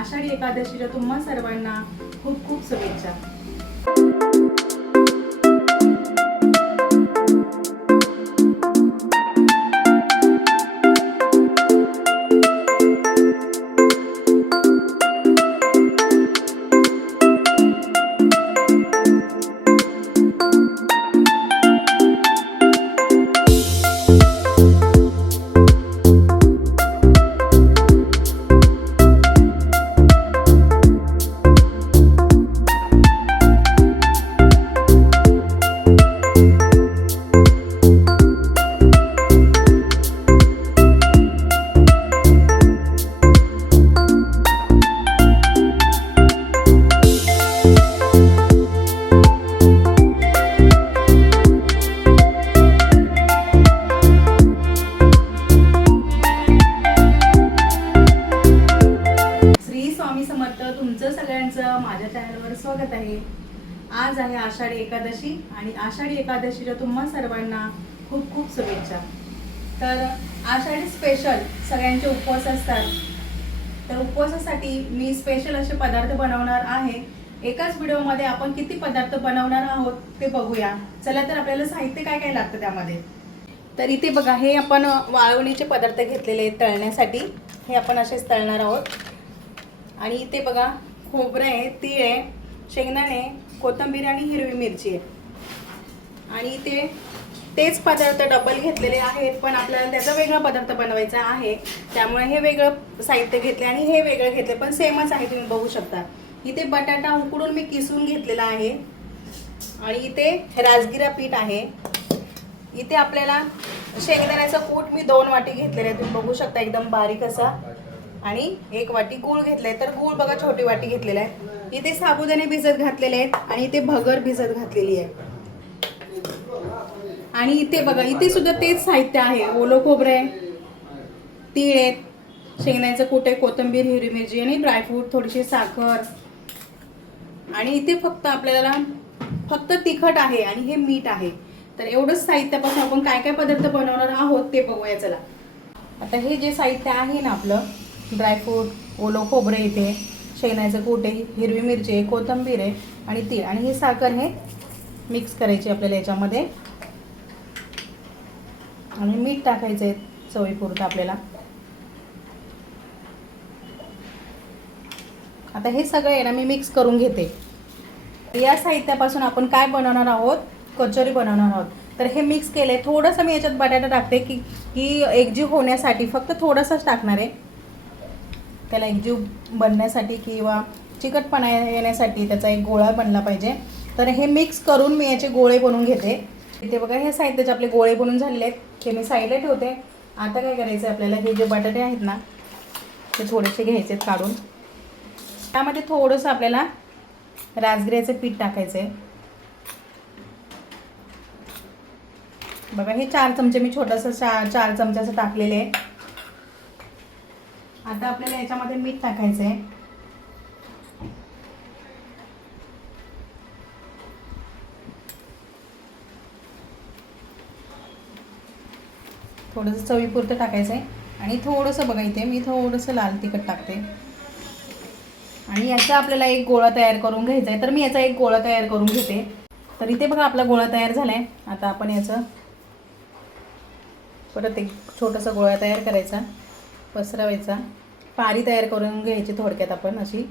आषाढी एकादशीच्या तुम्हा सर्वांना खूप खूप शुभेच्छा. एकादशी आणि आषाढी एकादशीच्या तुम्हा सर्वांना खूप खूप शुभेच्छा. तर आषाढी स्पेशल सगळ्यांचे उपवास असतात. तर उपवासासाठी मी स्पेशल असे पदार्थ बनवणार आहे. एकाच व्हिडिओमध्ये आपण किती पदार्थ बनवणार आहोत ते बघूया. चला तर आपल्याला साहित्य काय काय लागतं त्यामध्ये? तर इथे बघा हे आपण वाळवणीचे पदार्थ घेतलेले आहेत तळण्यासाठी. हे आपण असेच तळणार आहोत. आणि इथे बघा खोबरं आहे तीळ आहे शेंगदाणे कोथिंबीर आणि हिरवी मिरची आहे. आणि इथे तेच पदार्थ डबल घेतलेले आहेत पण आपल्याला त्याचा वेगळा पदार्थ बनवायचा आहे. त्यामुळे हे वेगळं साहित्य घेतले आणि हे वेगळं घेतले पण सेमच आहे तुम्ही बघू शकता. इथे बटाटा उकडून मी किसून घेतलेला आहे. आणि इथे राजगिरा पीठ आहे. इथे आपल्याला शेंगदाण्याचं कूट मी दोन वाटी घेतलेले आहे तुम्ही बघू शकता एकदम बारीक असा. आणि एक वाटी गूळ घेतलाय तर गूळ बघा छोटी वाटी घेतलेला आहे. इथे साबुदाणे भिजत घातलेले आहेत आणि इथे भगर भिजत घातलेली आहे. आणि इथे बघा इथे सुद्धा तेच साहित्य आहे. ओलो खोबरं आहे तीळ आहेत शेंगण्याचं कूट आहे कोथिंबीर हिरवी मिरची आणि ड्रायफ्रूट थोडीशी साखर. आणि इथे फक्त आपल्याला फक्त तिखट आहे आणि हे मीठ आहे. तर एवढंच साहित्यापासून आपण काय काय पदार्थ बनवणार आहोत ते बघूया चला. आता हे जे साहित्य आहे ना आपलं ड्रायफ्रूट ओलं खोबरे इथे शेंगण्याचं कूट आहे हिरवी मिरची आहे कोथिंबीर आहे आणि तीळ. आणि ही साखर हे मिक्स करायची आपल्याला याच्यामध्ये. आणि मीठ टाकायचं आहे चवीपुरतं आपल्याला. आता हे सगळं आहे ना मी मिक्स करून घेते. या साहित्यापासून आपण काय बनवणार आहोत? कचोरी बनवणार आहोत. तर हे मिक्स केलं आहे थोडंसं मी याच्यात बटाटा टाकते की की एकजीव होण्यासाठी फक्त थोडंसंच टाकणार आहे. त्याला एकजीव बनण्यासाठी किंवा चिकटपणा येण्यासाठी त्याचा एक गोळा बनला पाहिजे. तर हे मिक्स करून मी याचे गोळे बनवून घेते. इथे बघा हे साहित्याचे आपले गोळे बनवून झालेले आहेत. हे मी साईडला ठेवते. आता काय करायचं आहे आपल्याला? हे जे बटाटे आहेत ना ते थोडेसे घ्यायचे आहेत काढून. त्यामध्ये थोडंसं आपल्याला राजगिऱ्याचं पीठ टाकायचं आहे बघा हे चार चमचे मी छोटंसं चार चार चमच्याचं टाकलेले आहे. आता आपल्याला याच्यामध्ये मीठ टाकायचं आहे थोडंसं चवीपुरतं टाकायचं आहे आणि थोडंसं बघा इथे मी थोडंसं लाल तिखट टाकते. आणि याचा आपल्याला एक गोळा तयार करून घ्यायचा आहे तर मी याचा एक गोळा तयार करून घेते. तर इथे बघा आपला गोळा तयार झाला आहे आता आपण याचं परत एक छोटासा गोळा तयार करायचा. पसरवायचा. पारी तयार करून घ्यायची थोडक्यात आपण अशी.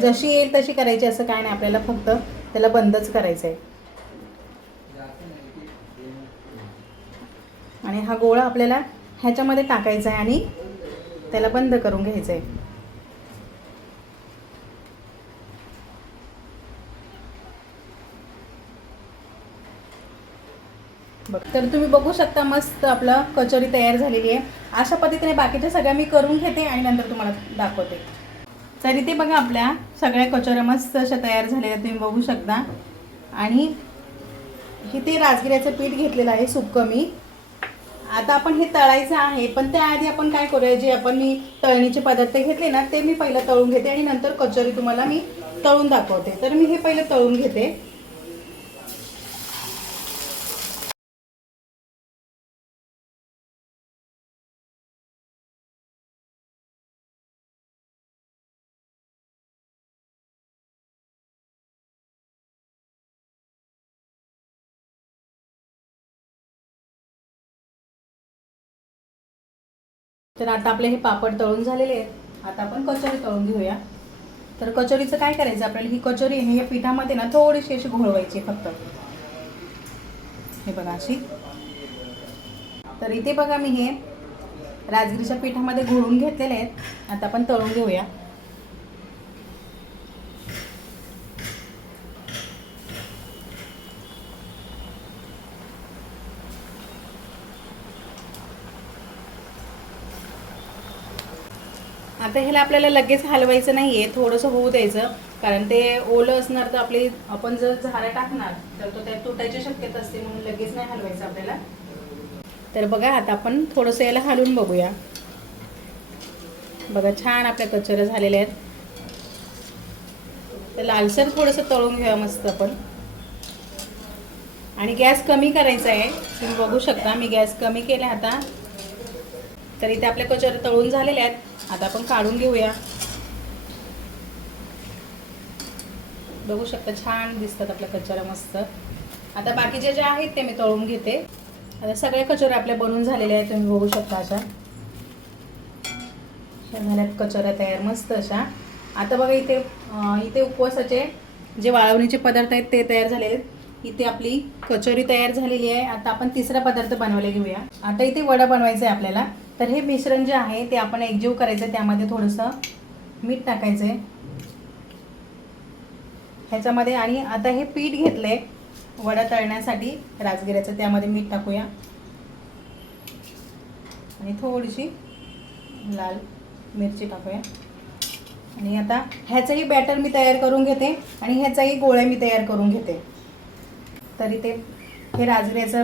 जशी येईल तशी करायची असं काय नाही. आपल्याला फक्त त्याला बंदच करायचं आहे आणि हा गोळा आपल्याला ह्याच्यामध्ये टाकायचा आहे आणि त्याला बंद करून घ्यायचं आहे तर तुम्ही बघू शकता मस्त आपलं कचोरी तयार झालेली आहे. अशा पद्धतीने बाकीच्या सगळ्या मी करून घेते आणि नंतर तुम्हाला दाखवते. तर इथे बघा आपल्या सगळ्या कचोऱ्या मस्त अशा तयार झालेल्या तुम्ही बघू शकता. आणि इथे राजगिऱ्याचं पीठ घेतलेलं आहे सुक्कं मी आता आपण हे तळायचं आहे पण त्याआधी आपण काय करूया? जे आपण मी तळणीचे पदार्थ घेतले ना ते मी पहिलं तळून घेते आणि नंतर कचोरी तुम्हाला मी तळून दाखवते. तर मी हे पहिलं तळून घेते. तर आता आपले हे पापड तळून झालेले आहेत. आता आपण कचोरी तळून घेऊया. तर कचोरीचं काय करायचं? आपल्याला ही कचोरी आहे या पिठामध्ये ना थोडीशी अशी घोळवायची फक्त. हे बघा अशी. तर इथे बघा मी हे राजगिरीच्या पिठामध्ये घोळून घेतलेले आहेत. आता आपण तळून घेऊया. आता ह्याला आपल्याला लगेच हलवायचं नाही आहे थोडंसं होऊ द्यायचं. कारण ते ओलं असणार तर आपली आपण जर झारा टाकणार तर तो त्यात तुटायची शक्यता असते म्हणून लगेच नाही हलवायचं आपल्याला. तर बघा आता आपण थोडंसं याला हलवून बघूया. बघा छान आपल्या कचोऱ्या झालेल्या आहेत. तर लालसर थोडंसं तळून घ्या मस्त आपण. आणि गॅस कमी करायचा आहे. तुम्ही बघू शकता मी गॅस कमी केला आता. तर इथे आपल्या कचोऱ्या तळून झालेल्या आहेत. आता आपण काढून घेऊया. बघू शकता छान दिसतात आपल्या कचोऱ्या मस्त. आता बाकीचे जे आहेत ते मी तळून घेते. आता सगळ्या कचोऱ्या आपल्या बनवून झालेल्या आहेत तुम्ही बघू शकता अशा. झाल्यात कचोऱ्या तयार मस्त अशा. आता बघा इथे इथे उपवासाचे जे वाळवणीचे पदार्थ आहेत ते तयार झालेले आहेत. इथे आपली कचोरी तयार झालेली आहे. आता आपण तिसरा पदार्थ बनवायला घेऊया. आता इथे वडा बनवायचा आहे आपल्याला. तर हे मिश्रण जे आहे ते आपण एकजीव करायचं आहे त्यामध्ये थोडंसं मीठ टाकायचं आहे ह्याच्यामध्ये आणि आता हे पीठ घेतलं आहे वडा तळण्यासाठी राजगिऱ्याचं त्यामध्ये मीठ टाकूया. आणि थोडीशी लाल मिरची टाकूया. आणि आता ह्याचंही बॅटर मी तयार करून घेते आणि ह्याचाही गोळ्या मी तयार करून घेते. तरी ते हे राजगिऱ्याचं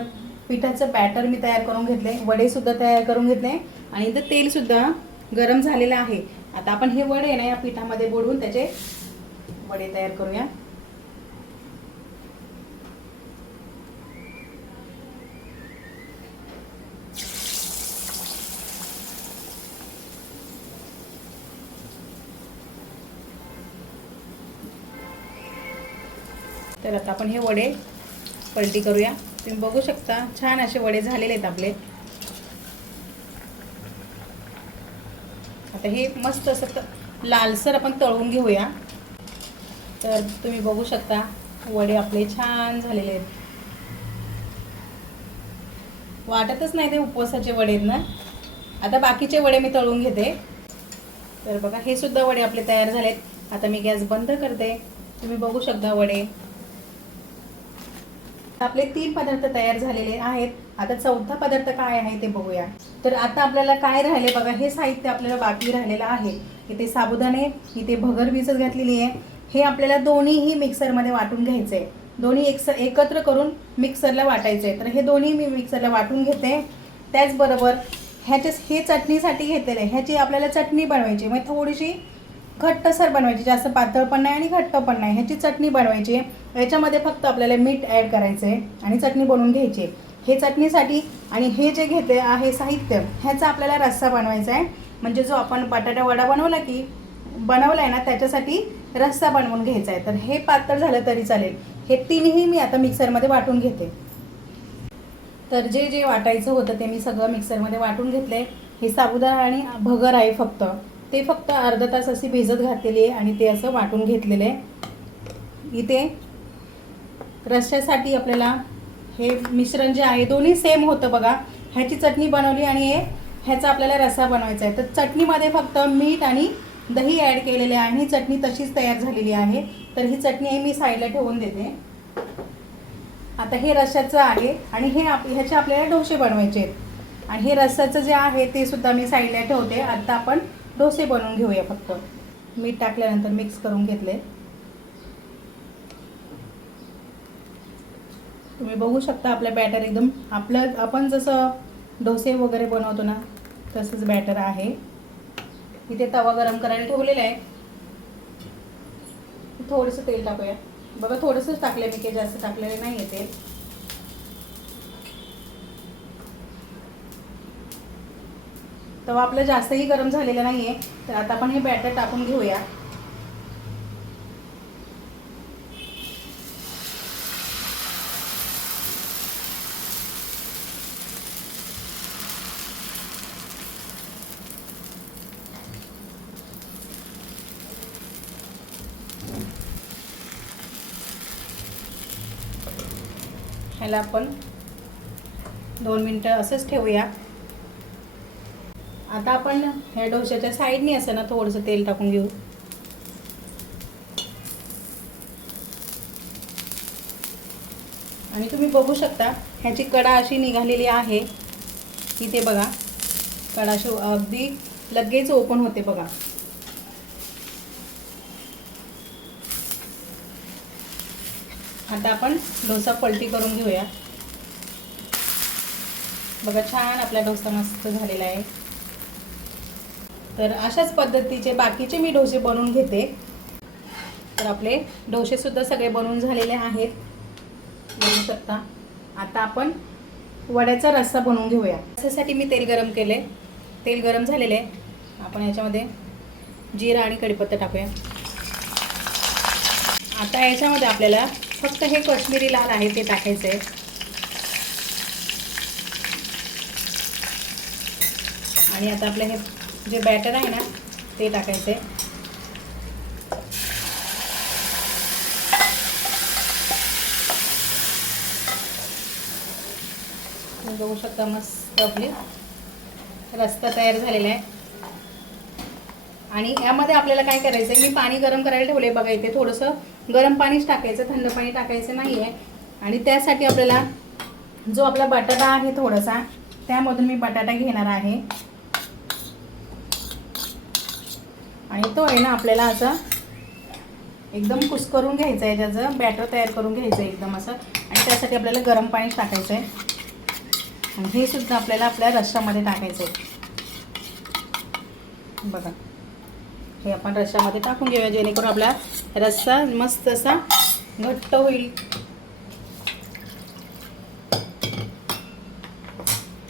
पिठाचं बॅटर मी तयार करून घेतले वडेसुद्धा तयार करून घेतले आणि इथं तेलसुद्धा गरम झालेलं आहे. आता आपण हे वडे ना या पिठामध्ये बुडवून त्याचे वडे तयार करूया. तर आता आपण हे वडे पलटी करूया. तुम्ही बघू शकता. छान असे वडे झालेले आहेत आपले. आता हे मस्त असं लालसर आपण तळून घेऊया. तर तुम्ही बघू शकता वडे आपले छान झालेले आहेत. वाटतच नाही ते उपवासाचे वडे आहेत ना? आता बाकीचे वडे मी तळून घेते. तर बघा हे सुद्धा वडे आपले तयार झालेत. आता मी गॅस बंद करते. तुम्ही बघू शकता वडे. आपले तीन पदार्थ तयार झालेले आहेत. आता चौथा पदार्थ काय आहे ते बघूया. तर आता आपल्याला काय राहिले बघा हे साहित्य आपल्याला बाकी राहिलेलं आहे. इथे साबुदाणे इथे भगर भिजत घातलेली आहे. हे आपल्याला दोन्हीही मिक्सरमध्ये वाटून घ्यायचं आहे. दोन्ही एक एकत्र करून मिक्सरला वाटायचे आहे तर हे दोन्ही मी मिक्सरला वाटून घेते. त्याचबरोबर ह्याच्या हे चटणीसाठी घेतलेलं आहे. ह्याची आपल्याला चटणी बनवायची म्हणजे थोडीशी घट्टसर बनवायची जास्त पातळ पण नाही आणि घट्ट पण नाही. ह्याची चटणी बनवायची आहे. याच्यामध्ये फक्त आपल्याला मीठ ॲड करायचं आहे आणि चटणी बनवून घ्यायची आहे. हे चटणीसाठी आणि हे जे घेते आहे साहित्य ह्याचा आपल्याला रस्सा बनवायचा आहे. म्हणजे जो आपण बटाटा वडा बनवला की बनवला आहे ना त्याच्यासाठी रस्सा बनवून घ्यायचा आहे. तर हे पातळ झालं तरी चालेल. हे तीनही मी आता मिक्सरमध्ये वाटून घेते. तर जे जे वाटायचं होतं ते मी सगळं मिक्सरमध्ये वाटून घेतले हे साबुदाणा आणि भगर आहे फक्त. ते फक्त अर्धा तास अशी भिजत घातलेली आहे आणि ते असं वाटून घेतलेलं आहे. इथे रश्श्यासाठी आपल्याला हे मिश्रण जे आहे दोन्ही सेम होतं बघा. ह्याची चटणी बनवली आणि हे ह्याचा आपल्याला रस्सा बनवायचा आहे. तर चटणीमध्ये फक्त मीठ आणि दही ॲड केलेले आहे. ही चटणी तशीच तयार झालेली आहे. तर ही चटणी आहे मी साईडला ठेवून देते. आता हे रश्श्याचं आहे आणि हे आप ह्याचे आपल्याला डोसे बनवायचे आहेत. आणि हे रस्स्याचं जे आहे ते सुद्धा मी साईडला ठेवते. आता आपण डोसे बनवून घेऊया फक्त. मीठ टाकल्यानंतर मिक्स करून घेतले. तुम्ही बघू शकता आपलं बॅटर एकदम. आपलं आपण जसं डोसे वगैरे बनवतो ना तसंच बॅटर आहे. इथे तवा गरम करायला ठेवलेला आहे. थोडंसं तेल टाकूया. बघा थोडंसंच टाकलं मी काही जास्त टाकलेले नाही आहे तेल. तवा आपलं जास्तही गरम झालेलं नाही आहे तर आता आपण हे बॅटर टाकून घेऊया. ह्याला आपण दोन मिनटं असंच ठेवूया. आता आपण ह्या डोश्याच्या साईडने असं ना थोडंसं तेल टाकून घेऊ. आणि तुम्ही बघू शकता ह्याची कडा अशी निघालेली आहे. इथे बघा. कडा अगदी लगेच ओपन होते बघा. आता आपण डोसा पलटी करून घेऊया. बघा छान आपला डोसा मस्त झालेला आहे. तर अशाच पद्धतीचे बाकीचे मी डोसे बनवून घेते. तर आपले डोसे सुद्धा सगळे बनवून झालेले आहेत. बनवू शकता. आता आपण वड्याचा रस्सा बनवून घेऊया. त्यासाठी मी तेल गरम केले तेल गरम झालेले आहे. आपण याच्यामध्ये जिरा आणि कढीपत्ता टाकूया. आता याच्यामध्ये आपल्याला फक्त हे कश्मीरी लाल आहे ते टाकायचं आहे आणि आता आपलं हे जे बॅटर आहे ना ते टाकायचं आहे बघू शकता मस्त आपली रस्ता तयार झालेला आहे. आणि यामध्ये आपल्याला काय करायचं आहे मी पाणी गरम करायला ठेवले बघा इथे थोडंसं गरम पाणीच टाकायचं थंड पाणी टाकायचं नाही आहे आणि त्यासाठी आपल्याला जो आपला बटाटा आहे थोडासा त्यामधून मी बटाटा घेणार आहे. आणि तो आहे ना आपल्याला असं एकदम कुस्करून घ्यायचं आहे त्याचं बॅटर तयार करून घ्यायचं आहे एकदम असं. आणि त्यासाठी आपल्याला गरम पाणीच टाकायचं आहे आणि हे सुद्धा आपल्याला आपल्या रश्श्यामध्ये टाकायचं आहे बघा. हे आपण रश्श्यामध्ये टाकून घेऊया जेणेकरून आपला रस्सा मस्त असा घट्ट होईल.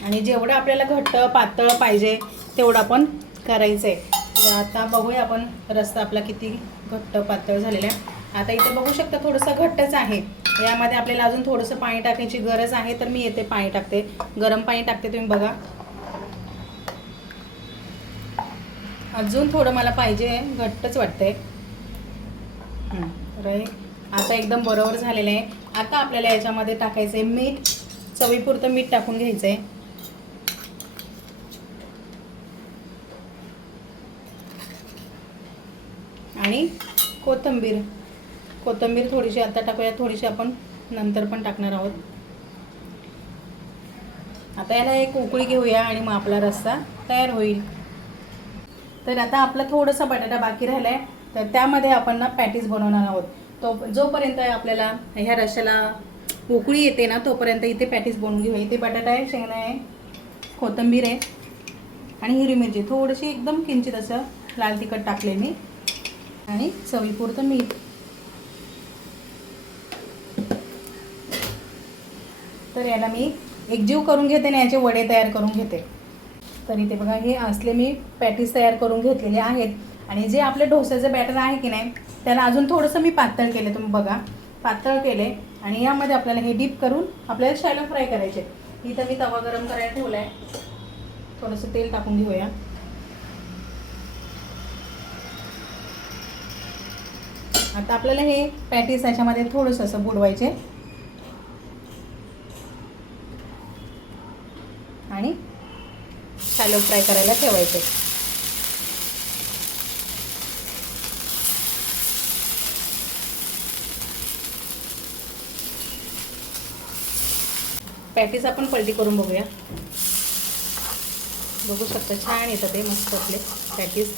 आणि जेवढं आपल्याला घट्ट पातळ पाहिजे तेवढं आपण करायचं आहे आता बघूया आपण रस्सा आपला किती घट्ट पातळ झालेला आहे. आता इथे बघू शकता थोडंसं घट्टच आहे. यामध्ये आपल्याला अजून थोडंसं पाणी टाकायची गरज आहे तर मी येते पाणी टाकते. गरम पाणी टाकते तुम्ही बघा. अजून थोडं मला पाहिजे घट्टच वाटतंय. तर आता एकदम बरोबर झालेलं आहे. आता आपल्याला याच्यामध्ये टाकायचं आहे मीठ. चवीपुरतं मीठ टाकून घ्यायचं आहे आणि कोथिंबीर. कोथिंबीर थोडीशी आता टाकूया थोडीशी आपण नंतर पण टाकणार आहोत. आता याला एक उकळी घेऊया आणि मग आपला रस्सा तयार होईल. तर आता आपला थोडंसं बटाटा बाकी राहिला आहे तर त्यामध्ये आपण ना पॅटीस बनवणार आहोत. तो जोपर्यंत आपल्याला ह्या रश्याला उकळी येते ना तोपर्यंत इथे पॅटीस बनवून घेऊया. इथे बटाटा आहे शेंगणा आहे कोथिंबीर आहे आणि हिरवी मिरची. थोडीशी एकदम किंचित असं लाल तिखट टाकले मी. आणि चवीपुरतं मीठ. तर याला मी एकजीव करून घेते आणि याचे वडे तयार करून घेते. तर इथे बघा हे असले मी पॅटीस तयार करून घेतलेले आहेत. आणि जे आपले डोस्याचं बॅटर आहे की नाही त्याला अजून थोडंसं मी पातळ केले. तुम्ही बघा पातळ केले. आणि यामध्ये आपल्याला हे डीप करून आपल्याला शॅलो फ्राय करायचे. इथं मी तवा गरम करायला ठेवला आहे थोडंसं तेल टाकून घेऊया. आता आपल्याला हे पॅटीस याच्यामध्ये थोडंसं असं बुडवायचे. आणि शॅलो फ्राय करायला ठेवायचे. पॅटीस आपण पलटी करून बघूया. बघू शकता छान येतं ते मस्त आपले पॅटीस.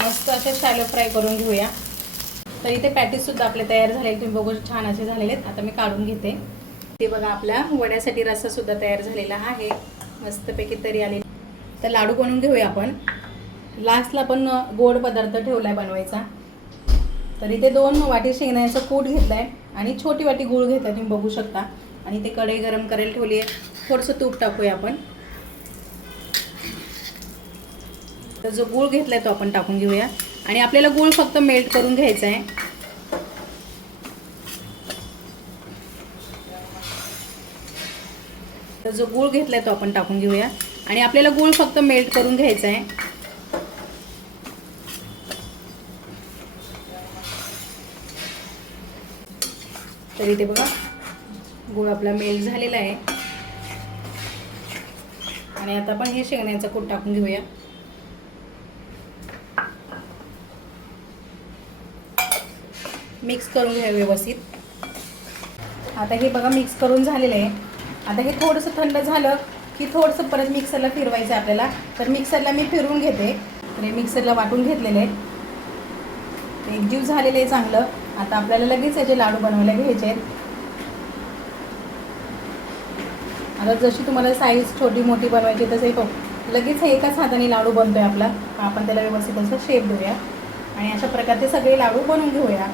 मस्त असे शॅलो फ्राय करून घेऊया. तर इथे पॅटीससुद्धा आपले तयार झाले तुम्ही बघू छान असे झालेले आहेत. आता मी काढून घेते. ते बघा आपल्या वड्यासाठी रस्सासुद्धा तयार झालेला आहे. मस्तपैकी तरी आले तर लाडू बनवून घेऊया आपण. लास्टला पण गोड पदार्थ ठेवला आहे बनवायचा. तर इथे दोन वाटी शेंगण्याचा कूट घेतला आहे आणि छोटी वाटी गूळ घेतला तुम्ही बघू शकता. आणि ते कढई गरम करायला ठेवली आहे. थोडंसं तूप टाकूया आपण. तर जो गूळ घेतलाय तो आपण टाकून घेऊया. आणि आपल्याला गूळ फक्त मेल्ट करून घ्यायचं आहे. तर जो गूळ घेतलाय तो आपण टाकून घेऊया. आणि आपल्याला गूळ फक्त मेल्ट करून घ्यायचा आहे. तर इथे बघा गूळ आपला मेल्ट झालेला आहे. आणि आता आपण हे शेंगण्याचा कूट टाकून घेऊया. मिक्स करून घ्या व्यवस्थित. आता हे बघा मिक्स करून झालेलं आहे. आता हे थोडंसं थंड झालं की थोडंसं परत मिक्सरला फिरवायचं आहे आपल्याला. तर मिक्सरला मी फिरवून घेते. तर हे मिक्सरला वाटून घेतलेलं आहे. ते एकजीव झालेलं आहे चांगलं. आता आपल्याला लगेच याचे लाडू बनवायला घ्यायचे आहेत. आता जशी तुम्हाला साईज छोटी मोठी बनवायची तसं हे. हो. लगेच हे एकाच हाताने लाडू बनतोय आपला. आपण त्याला व्यवस्थित असं शेप देऊया आणि अशा प्रकारचे सगळे लाडू बनवून घेऊया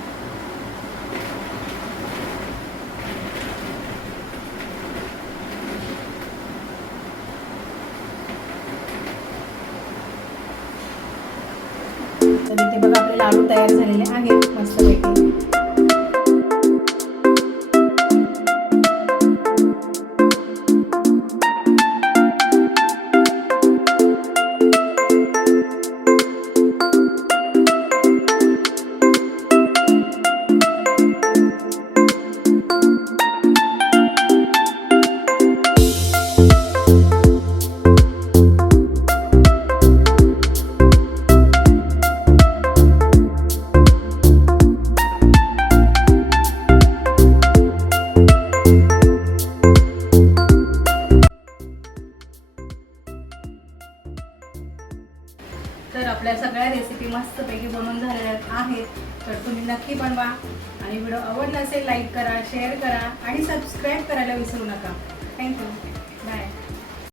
तर इथे बघा आपले लाडू तयार झालेले आहेत. मस्त